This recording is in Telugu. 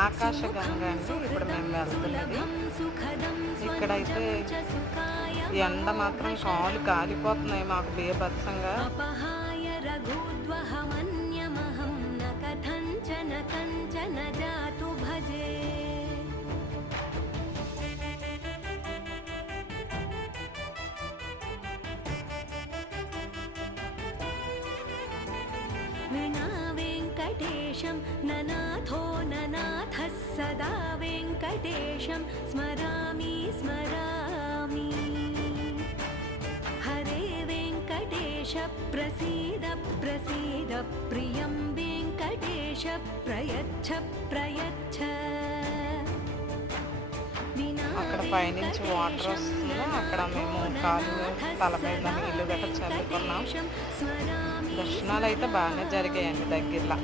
ఆకాశగంగ అండి ఇప్పుడు మేము వెళ్తున్నది. ఇక్కడైతే ఎండ మాత్రం కాళ్ళు కాలిపోతున్నాయి మాకు బీభత్సంగా. विना वेङ्कटेशं ननाथो ननाथः सदा वेङ्कटेशं स्मरामि स्मरामि। हरे वेङ्कटेश प्रसीद प्रसीद प्रियं वेङ्कटेश प्रयच्छ प्रयच्छ। అక్కడ పైనుంచి వాటర్ వస్తుంది. అక్కడ మేము కాలు తల మీద నీళ్ళు గట్ట చల్లుకున్నాం. దర్శనాలు అయితే బాగానే జరిగాయండి దగ్గరలో.